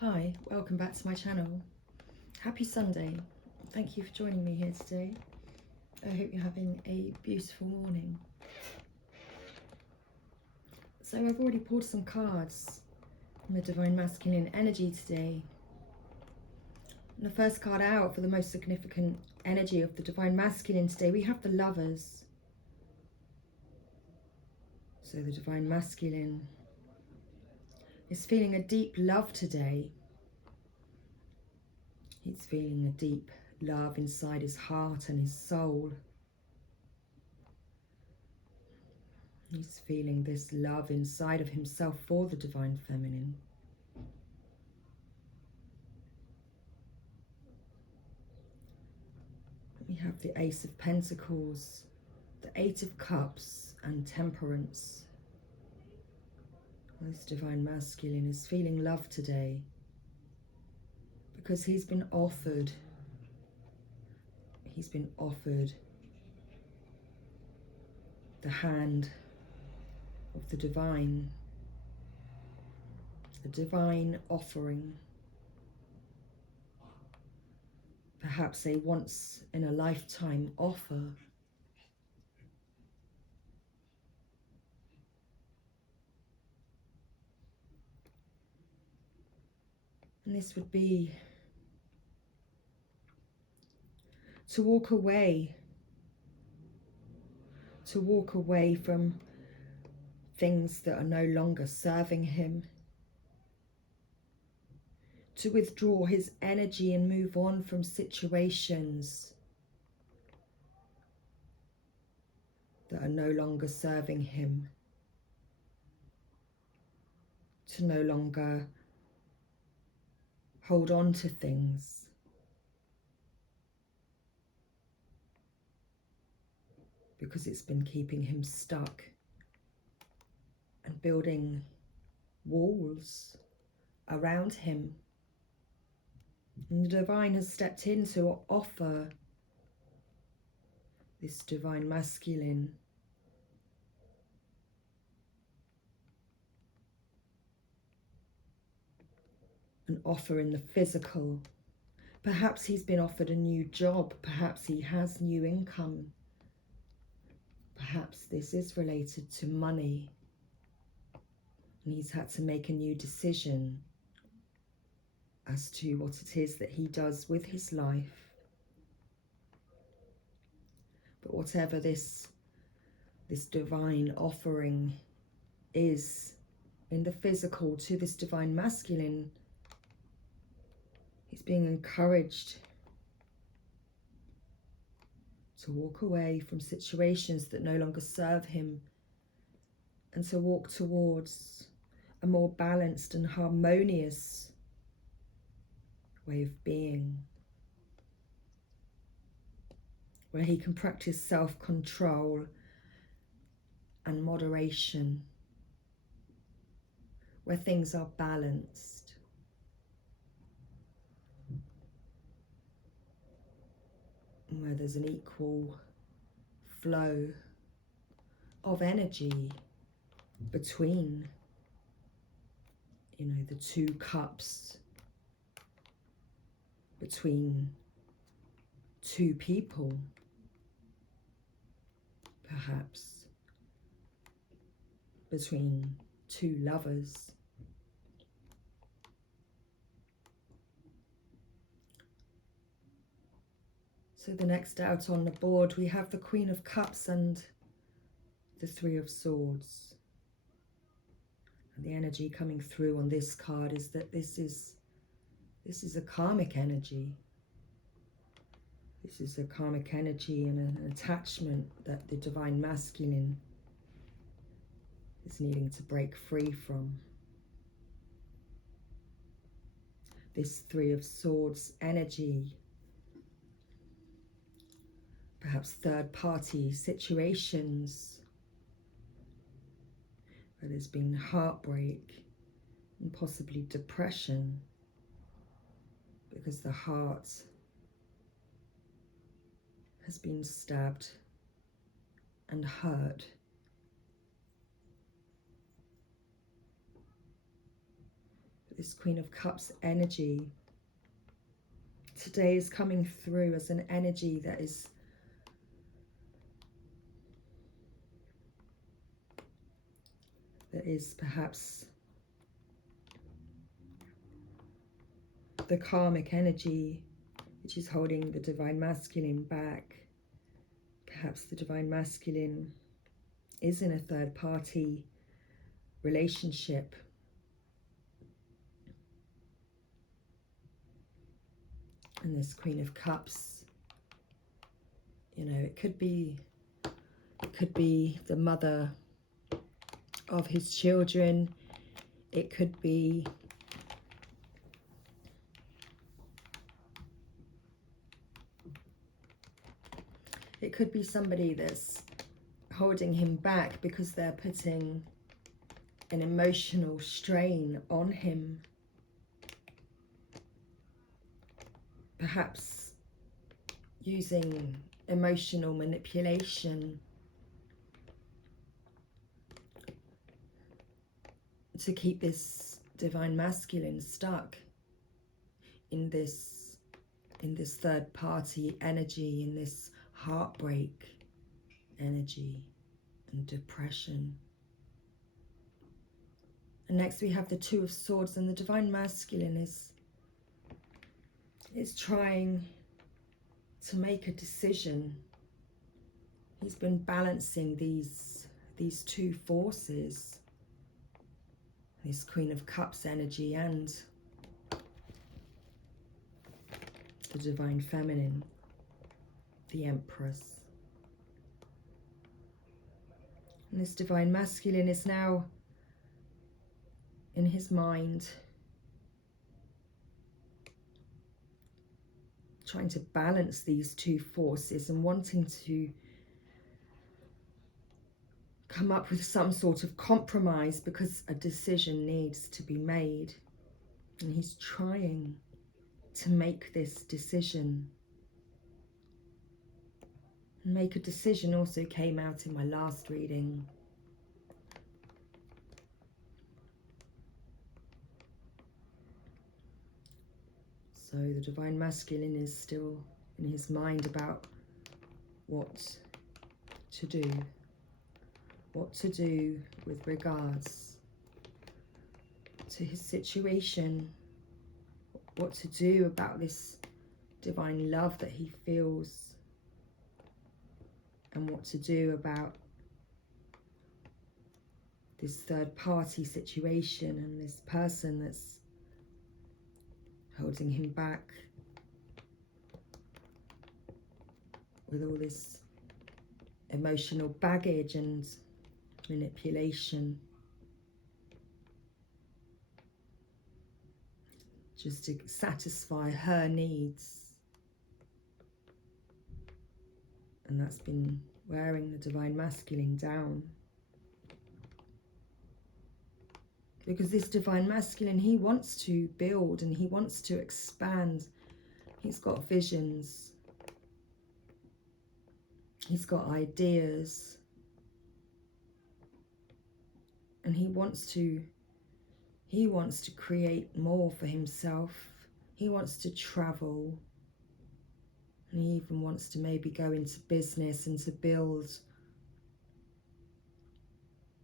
Hi, welcome back to my channel. Happy Sunday. Thank you for joining me here today. I hope you're having a beautiful morning. So I've already pulled some cards on the Divine Masculine energy today. And the first card out for the most significant energy of the Divine Masculine today, we have the Lovers. So the Divine Masculine is feeling a deep love today. He's feeling a deep love inside his heart and his soul. He's feeling this love inside of himself for the Divine Feminine. We have the Ace of Pentacles, the Eight of Cups, and Temperance. This Divine Masculine is feeling love today because he's been offered the hand of the divine offering, perhaps a once in a lifetime offer. And this would be to walk away from things that are no longer serving him, to withdraw his energy and move on from situations that are no longer serving him, to no longer hold on to things, because it's been keeping him stuck and building walls around him. And the divine has stepped in to offer this Divine Masculine an offer in the physical. Perhaps he's been offered a new job, perhaps he has new income, perhaps this is related to money and he's had to make a new decision as to what it is that he does with his life. But whatever this divine offering is in the physical to this Divine Masculine, he's being encouraged to walk away from situations that no longer serve him and to walk towards a more balanced and harmonious way of being, where he can practice self-control and moderation, where things are balanced, and where there's an equal flow of energy between, the two cups, between two people, perhaps between two lovers. So the next out on the board, we have the Queen of Cups and the Three of Swords. And the energy coming through on this card is that this is a karmic energy. This is a karmic energy and an attachment that the Divine Masculine is needing to break free from. This Three of Swords energy, perhaps third-party situations where there's been heartbreak and possibly depression because the heart has been stabbed and hurt. this Queen of Cups energy today is coming through as an energy that is perhaps the karmic energy which is holding the Divine Masculine back. Perhaps the Divine Masculine is in a third party relationship. And this Queen of Cups, you know, it could be the mother of his children. It could be somebody that's holding him back because they're putting an emotional strain on him. Perhaps using emotional manipulation to keep this Divine Masculine stuck in this third party energy, in this heartbreak energy and depression. And next we have the Two of Swords, and the Divine Masculine is trying to make a decision. He's been balancing these two forces, this Queen of Cups energy and the Divine Feminine, the Empress. And this Divine Masculine is now in his mind trying to balance these two forces and wanting to come up with some sort of compromise because a decision needs to be made. And he's trying to make this decision. Make a decision also came out in my last reading. So the Divine Masculine is still in his mind about what to do with regards to his situation, what to do about this divine love that he feels, and what to do about this third party situation and this person that's holding him back with all this emotional baggage and manipulation, just to satisfy her needs. And that's been wearing the Divine Masculine down. Because this Divine Masculine, he wants to build and he wants to expand. He's got visions. He's got ideas. And he wants to create more for himself. He wants to travel. And he even wants to maybe go into business and to build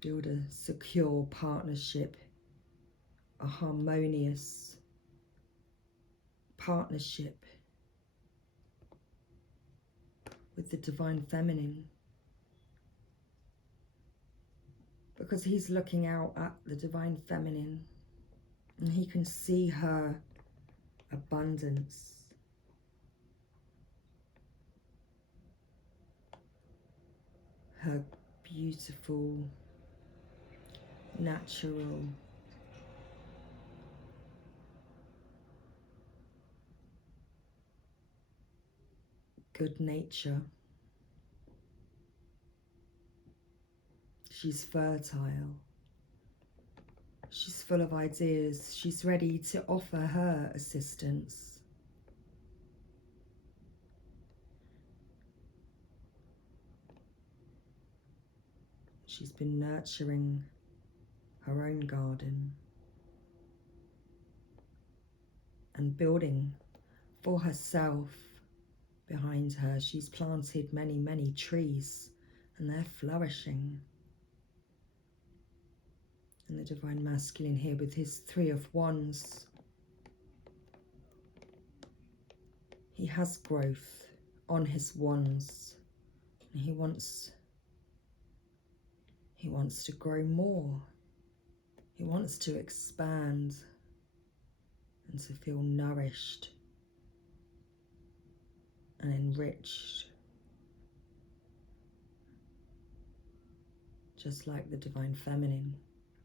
a secure partnership, a harmonious partnership with the Divine Feminine. Because he's looking out at the Divine Feminine and he can see her abundance. Her beautiful, natural, good nature. She's fertile. She's full of ideas. She's ready to offer her assistance. She's been nurturing her own garden. and building for herself. Behind her, she's planted many, many trees, and they're flourishing. And the Divine Masculine here with his Three of Wands. He has growth on his wands. And he wants to grow more. He wants to expand and to feel nourished and enriched. Just like the Divine Feminine.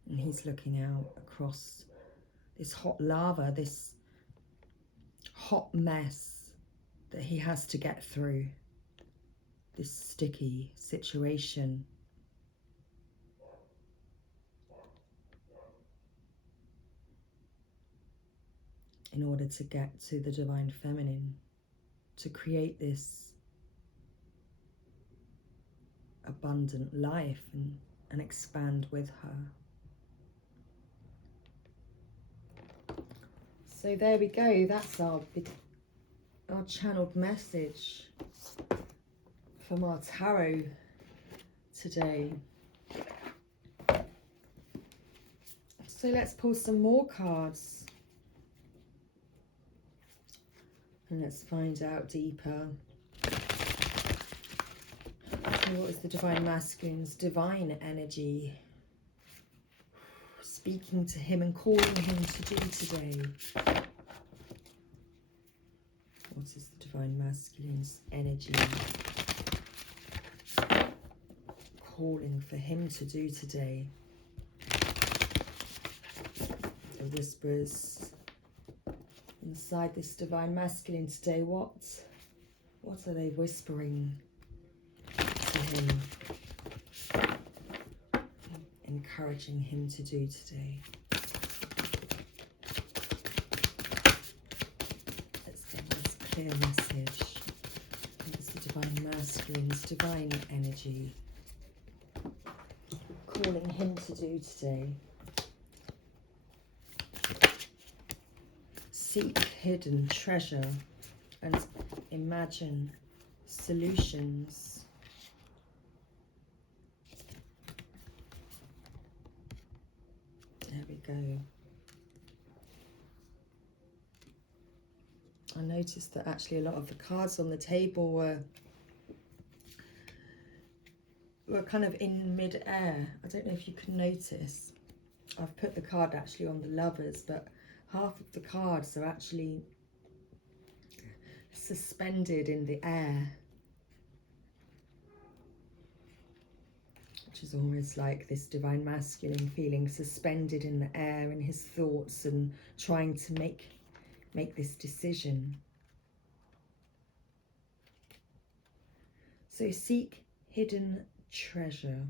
And he's looking out across this hot lava, this hot mess that he has to get through. This sticky situation. In order to get to the Divine Feminine, to create this abundant life and expand with her. So there we go, that's our channeled message from our tarot today. So let's pull some more cards. And let's find out deeper. What is the Divine Masculine's divine energy speaking to him and calling him to do today? What is the Divine Masculine's energy calling for him to do today? The whispers inside this Divine Masculine today, what are they whispering to him, encouraging him to do today? Let's get this clear message. It's the Divine Masculine's divine energy calling him to do today. Seek hidden treasure and imagine solutions. There we go. I noticed that actually a lot of the cards on the table were kind of in mid-air. I don't know if you can notice. I've put the card actually on the Lovers, but half of the cards are actually suspended in the air, which is almost like this Divine Masculine feeling suspended in the air in his thoughts and trying to make this decision. So seek hidden treasure.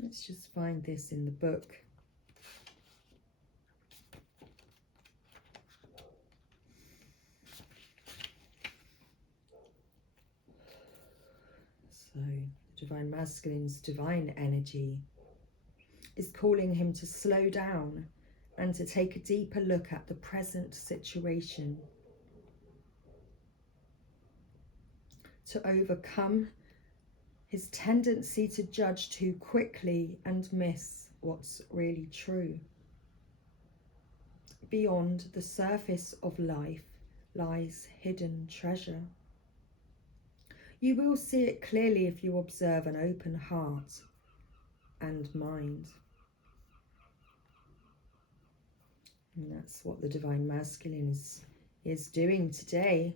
Let's just find this in the book. So, the Divine Masculine's divine energy is calling him to slow down and to take a deeper look at the present situation, to overcome his tendency to judge too quickly and miss what's really true. Beyond the surface of life lies hidden treasure. You will see it clearly if you observe an open heart and mind. And that's what the Divine Masculine is doing today.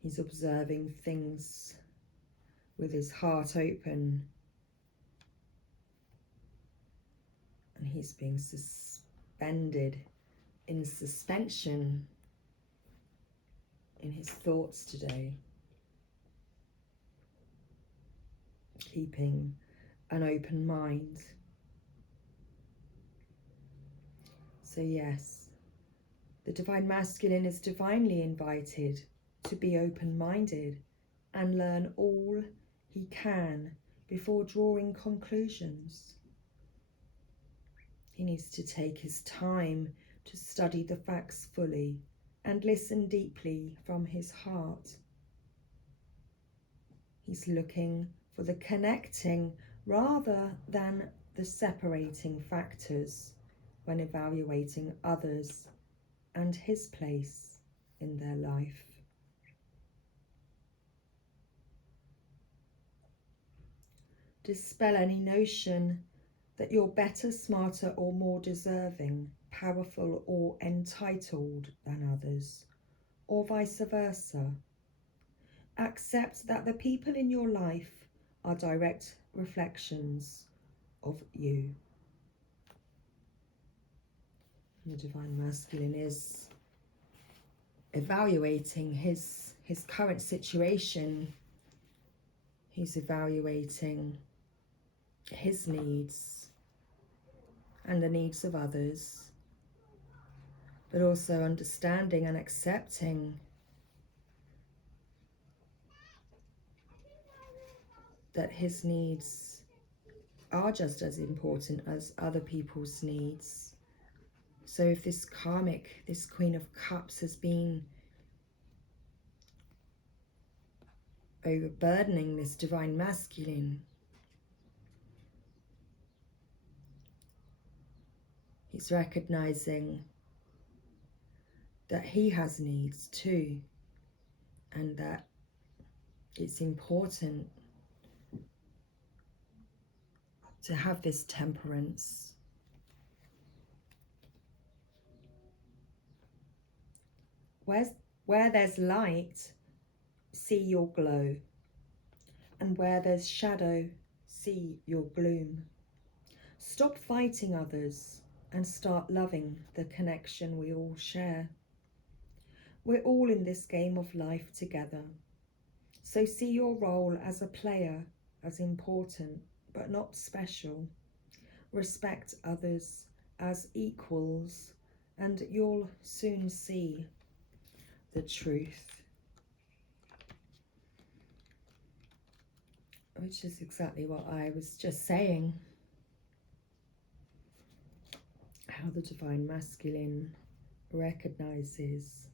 He's observing things with his heart open. And he's being suspended in suspension in his thoughts today. Keeping an open mind. So yes, the Divine Masculine is divinely invited to be open-minded and learn all he can before drawing conclusions. He needs to take his time to study the facts fully and listen deeply from his heart. He's looking for the connecting rather than the separating factors when evaluating others and his place in their life. Dispel any notion that you're better, smarter, or more deserving, powerful, or entitled than others, or vice versa. Accept that the people in your life are direct reflections of you. The Divine Masculine is evaluating his current situation. He's evaluating his needs and the needs of others, but also understanding and accepting that his needs are just as important as other people's needs. So if this karmic, this Queen of Cups has been overburdening this Divine Masculine, he's recognizing that he has needs too, and that it's important to have this temperance. Where there's light, see your glow, and where there's shadow, see your gloom. Stop fighting others and start loving the connection we all share. We're all in this game of life together, so see your role as a player as important but not special. Respect others as equals, and you'll soon see the truth. Which is exactly what I was just saying. How the Divine Masculine recognizes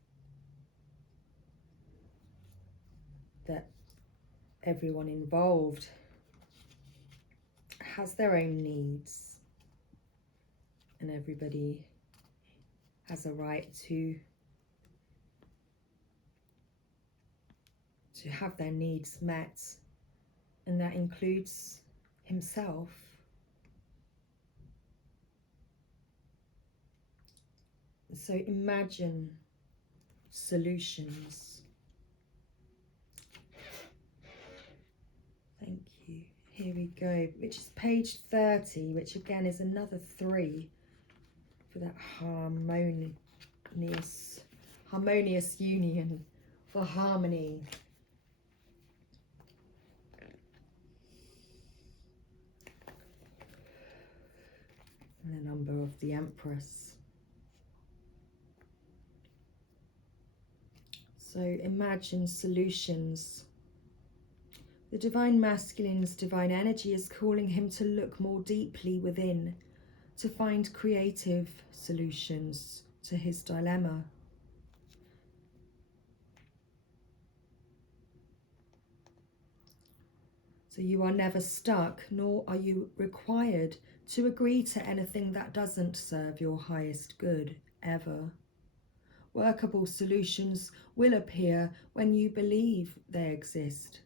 that everyone involved has their own needs, and everybody has a right to have their needs met, and that includes himself. So imagine solutions. Thank you. Here we go, which is page 30, which again is another 3 for that harmonious union, for harmony. And the number of the Empress. So imagine solutions. The Divine Masculine's divine energy is calling him to look more deeply within, to find creative solutions to his dilemma. So you are never stuck, nor are you required to agree to anything that doesn't serve your highest good, ever. Workable solutions will appear when you believe they exist.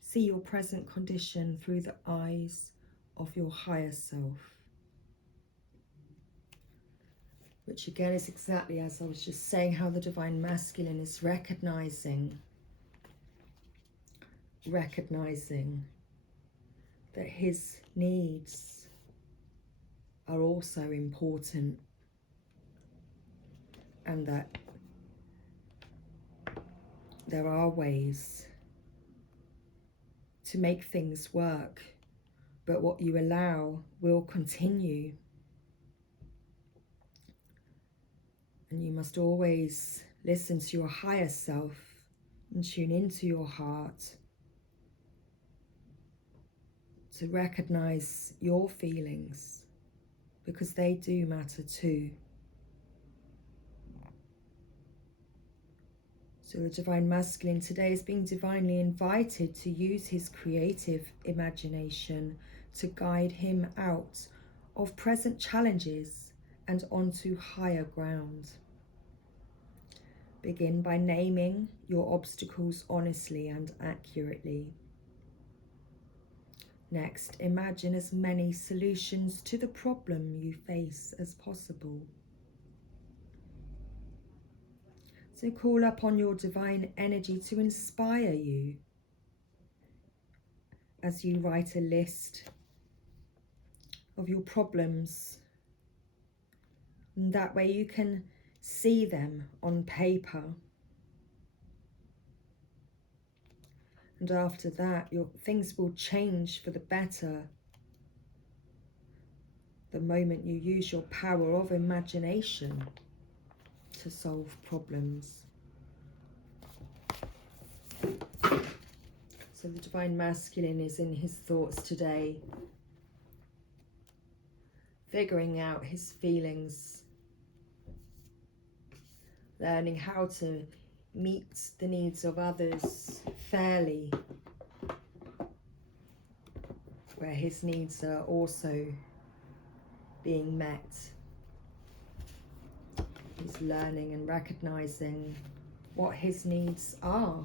See your present condition through the eyes of your higher self. Which again is exactly as I was just saying, how the Divine Masculine is recognizing that his needs are also important, and that there are ways to make things work, but what you allow will continue. And you must always listen to your higher self and tune into your heart to recognize your feelings, because they do matter too. So the Divine Masculine today is being divinely invited to use his creative imagination to guide him out of present challenges and onto higher ground. Begin by naming your obstacles honestly and accurately. Next, imagine as many solutions to the problem you face as possible. So call upon your divine energy to inspire you as you write a list of your problems. And that way you can see them on paper. And after that, your things will change for the better the moment you use your power of imagination to solve problems. So the Divine Masculine is in his thoughts today, figuring out his feelings, learning how to meet the needs of others fairly, where his needs are also being met. He's learning and recognizing what his needs are.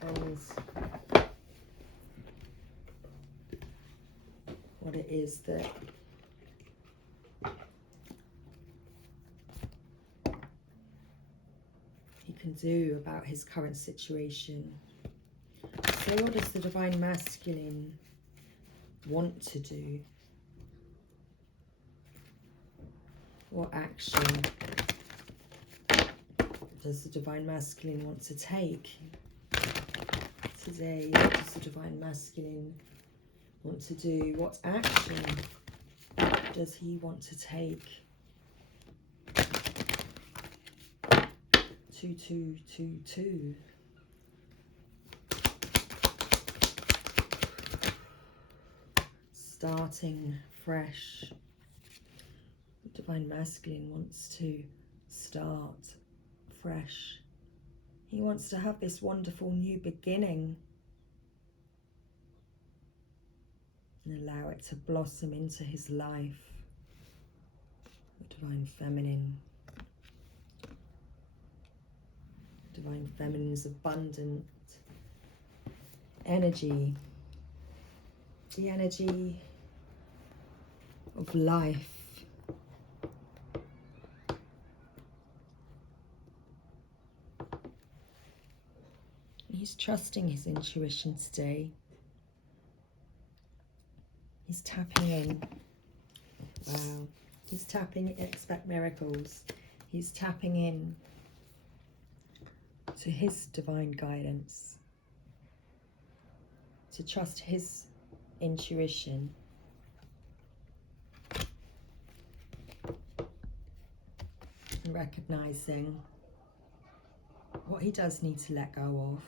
And what it is that he can do about his current situation. So what does the Divine Masculine want to do? What action does the Divine Masculine want to take today? What does the Divine Masculine want to do? What action does he want to take? 2222. Starting fresh. The Divine Masculine wants to start fresh. He wants to have this wonderful new beginning and allow it to blossom into his life. The Divine Feminine. Divine Feminine is abundant energy, the energy of life. He's trusting his intuition today. He's tapping in. Wow. He's tapping, expect miracles. He's tapping in to his divine guidance, to trust his intuition. And recognizing what he does need to let go of.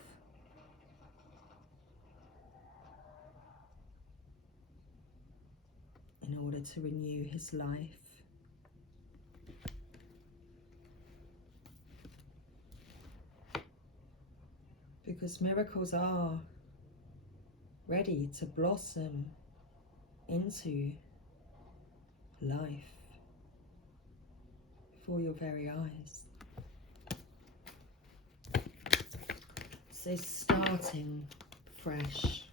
In order to renew his life. Because miracles are ready to blossom into life before your very eyes. So starting fresh.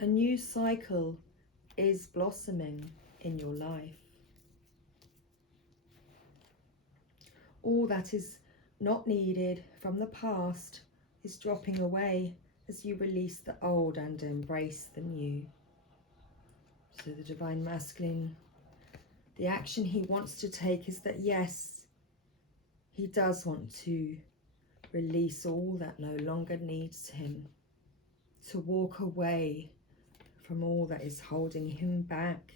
A new cycle is blossoming in your life. All that is not needed from the past is dropping away as you release the old and embrace the new. So the Divine Masculine, the action he wants to take is that yes, he does want to release all that no longer needs him, to walk away from all that is holding him back,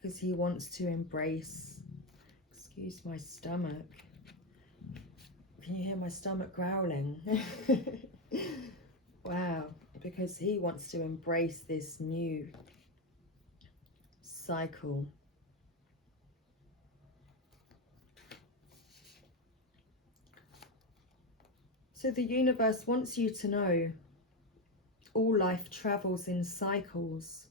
because he wants to embrace, excuse my stomach, can you hear my stomach growling? Wow, because he wants to embrace this new cycle. So the universe wants you to know all life travels in cycles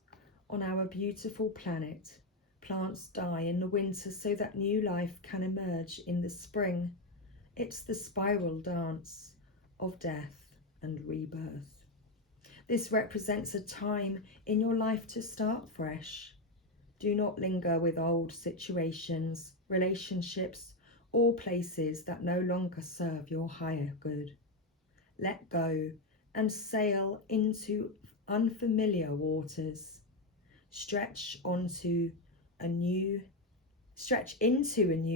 on our beautiful planet. Plants die in the winter so that new life can emerge in the spring. It's the spiral dance of death and rebirth. This represents a time in your life to start fresh. Do not linger with old situations, relationships, or places that no longer serve your higher good. Let go and sail into unfamiliar waters. Stretch into a new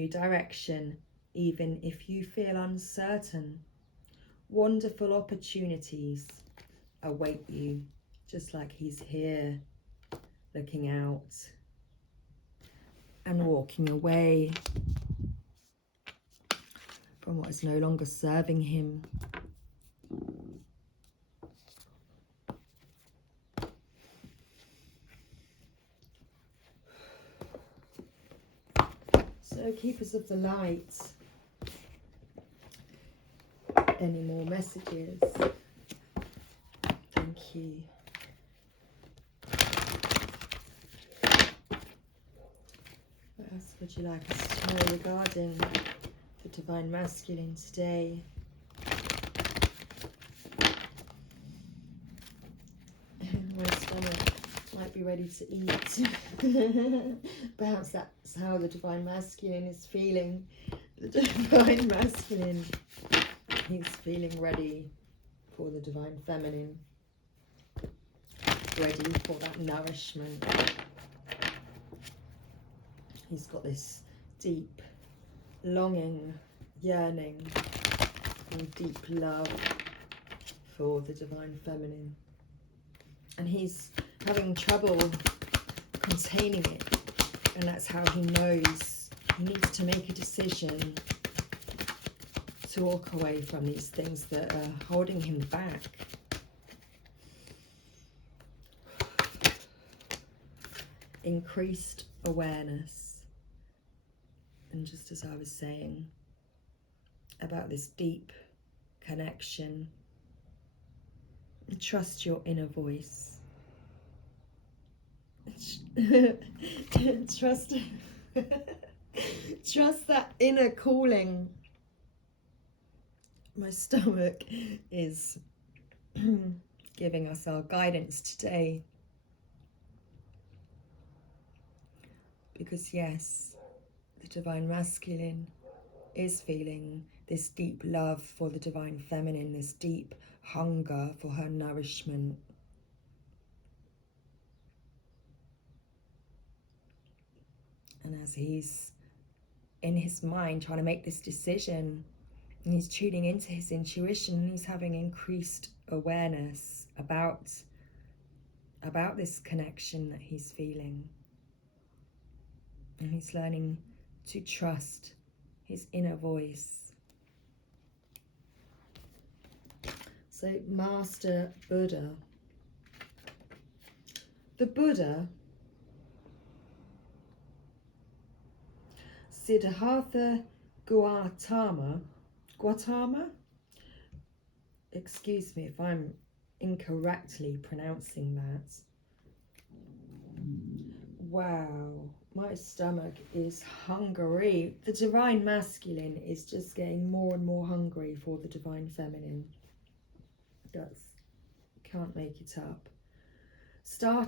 direction, even if you feel uncertain. Wonderful opportunities await you, just like he's here, looking out and walking away from what is no longer serving him. So, keepers of the light, any more messages? Thank you. What else would you like us to know regarding the Divine Masculine today? My stomach might be ready to eat. Perhaps that's how the Divine Masculine is feeling. The Divine Masculine, he's feeling ready for the Divine Feminine, ready for that nourishment. He's got this deep longing, yearning, and deep love for the Divine Feminine. And he's having trouble containing it. And that's how he knows he needs to make a decision to walk away from these things that are holding him back. Increased awareness. And just as I was saying about this deep connection, trust your inner voice. Trust that inner calling. My stomach is giving us our guidance today. Because yes, the Divine Masculine is feeling this deep love for the Divine Feminine, this deep hunger for her nourishment. And as he's in his mind trying to make this decision, and he's tuning into his intuition, he's having increased awareness about this connection that he's feeling. And he's learning to trust his inner voice. So, Master Buddha. The Buddha, Siddhartha Gautama, excuse me if I'm incorrectly pronouncing that. Wow, my stomach is hungry. The Divine Masculine is just getting more and more hungry for the Divine Feminine. Can't make it up. So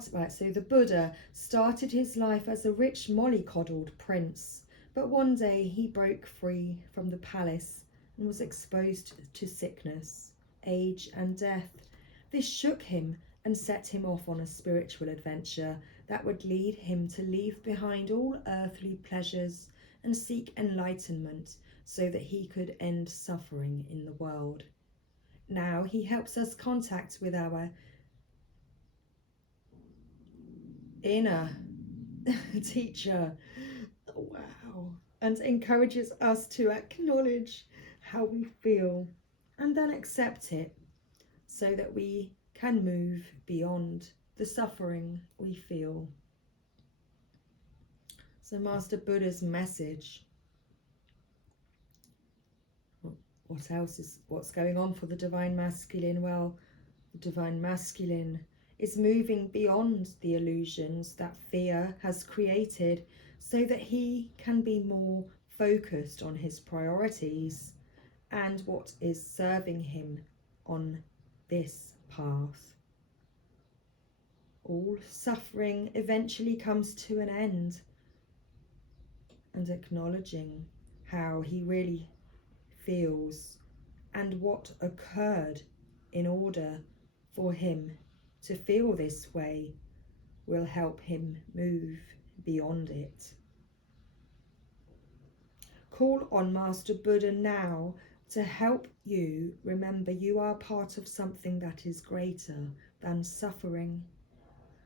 the Buddha started his life as a rich mollycoddled prince, but one day he broke free from the palace and was exposed to sickness, age and death. This shook him and set him off on a spiritual adventure that would lead him to leave behind all earthly pleasures and seek enlightenment so that he could end suffering in the world. Now he helps us contact with our inner teacher. Wow. And encourages us to acknowledge how we feel and then accept it so that we can move beyond the suffering we feel. So Master Buddha's message, what's going on for the Divine Masculine? Well, the Divine Masculine is moving beyond the illusions that fear has created so that he can be more focused on his priorities and what is serving him on this path. All suffering eventually comes to an end, and acknowledging how he really feels and what occurred in order for him to feel this way will help him move beyond it. Call on Master Buddha now to help you remember you are part of something that is greater than suffering.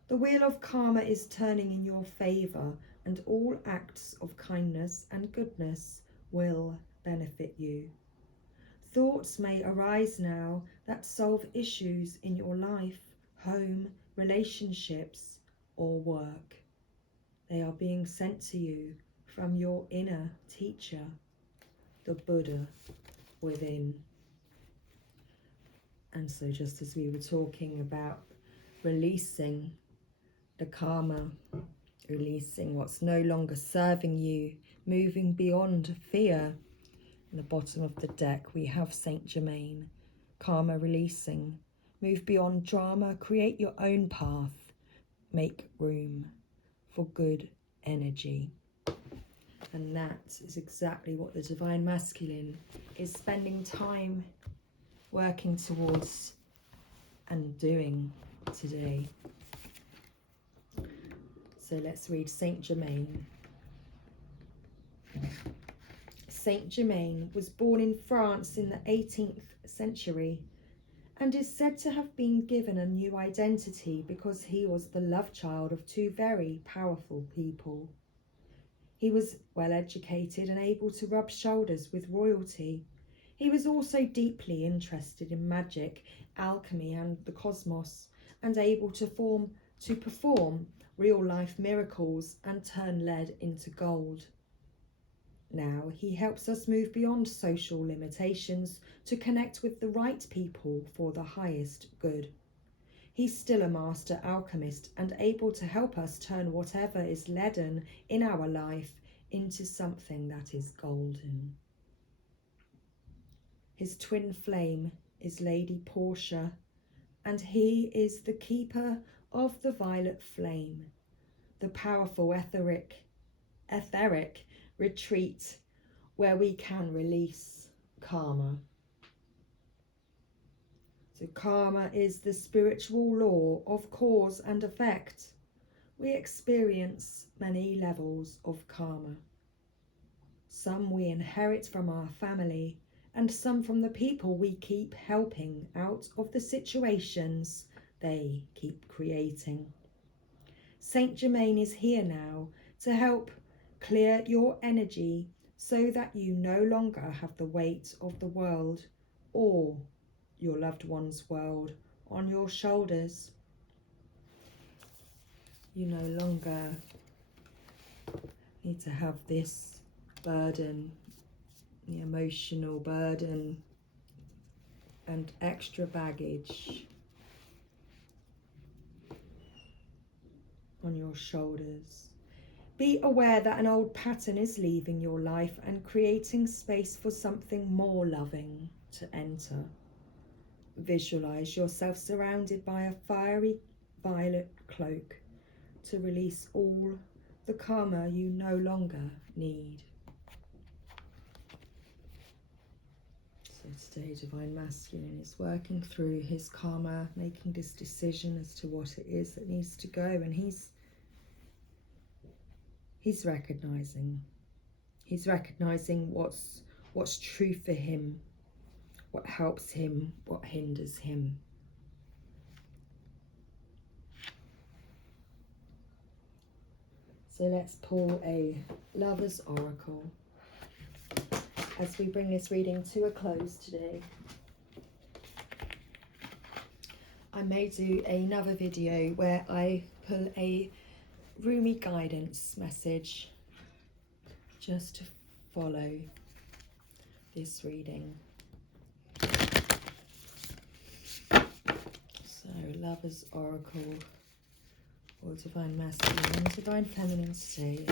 The wheel of karma is turning in your favour, and all acts of kindness and goodness will benefit you. Thoughts may arise now that solve issues in your life, home, relationships, or work. They are being sent to you from your inner teacher, the Buddha within. And so just as we were talking about releasing the karma, releasing what's no longer serving you, moving beyond fear. In the bottom of the deck we have Saint Germain, karma releasing. Move beyond drama, create your own path, make room for good energy. And that is exactly what the Divine Masculine is spending time working towards and doing today. So let's read Saint Germain. Saint Germain was born in France in the 18th century and is said to have been given a new identity because he was the love child of two very powerful people. He was well educated and able to rub shoulders with royalty. He was also deeply interested in magic, alchemy and the cosmos, and able to perform real-life miracles and turn lead into gold. Now he helps us move beyond social limitations to connect with the right people for the highest good. He's still a master alchemist and able to help us turn whatever is leaden in our life into something that is golden. His twin flame is Lady Portia, and he is the keeper of the violet flame, the powerful etheric retreat where we can release karma. So karma is the spiritual law of cause and effect. We experience many levels of karma. Some we inherit from our family, and some from the people we keep helping out of the situations they keep creating. Saint Germain is here now to help clear your energy so that you no longer have the weight of the world or your loved one's world on your shoulders. You no longer need to have this burden, the emotional burden and extra baggage on your shoulders. Be aware that an old pattern is leaving your life and creating space for something more loving to enter. Visualize yourself surrounded by a fiery violet cloak to release all the karma you no longer need. So today Divine Masculine is working through his karma, making this decision as to what it is that needs to go, and he's recognizing what's true for him, what helps him, what hinders him. So let's pull a Lover's Oracle as we bring this reading to a close today. I may do another video where I pull a Rumi guidance message just to follow this reading. So, Lover's Oracle, or Divine Masculine and Divine Feminine today.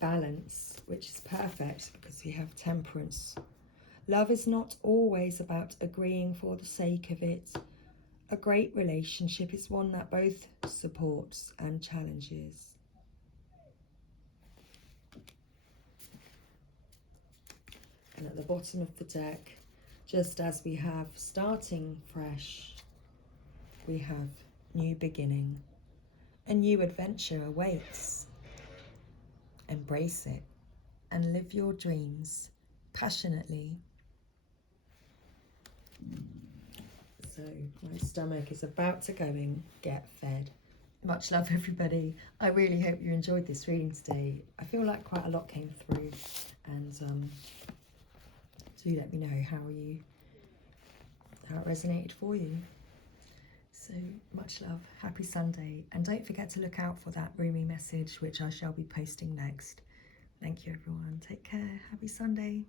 Balance, which is perfect because we have Temperance. Love is not always about agreeing for the sake of it. A great relationship is one that both supports and challenges. And at the bottom of the deck, just as we have starting fresh, we have new beginning. A new adventure awaits. Embrace it and live your dreams passionately. So my stomach is about to go and get fed. Much love, everybody. I really hope you enjoyed this reading today. I feel like quite a lot came through, and do let me know how it resonated for you. So much love, happy Sunday, and don't forget to look out for that Rumi message, which I shall be posting next. Thank you, everyone. Take care. Happy Sunday.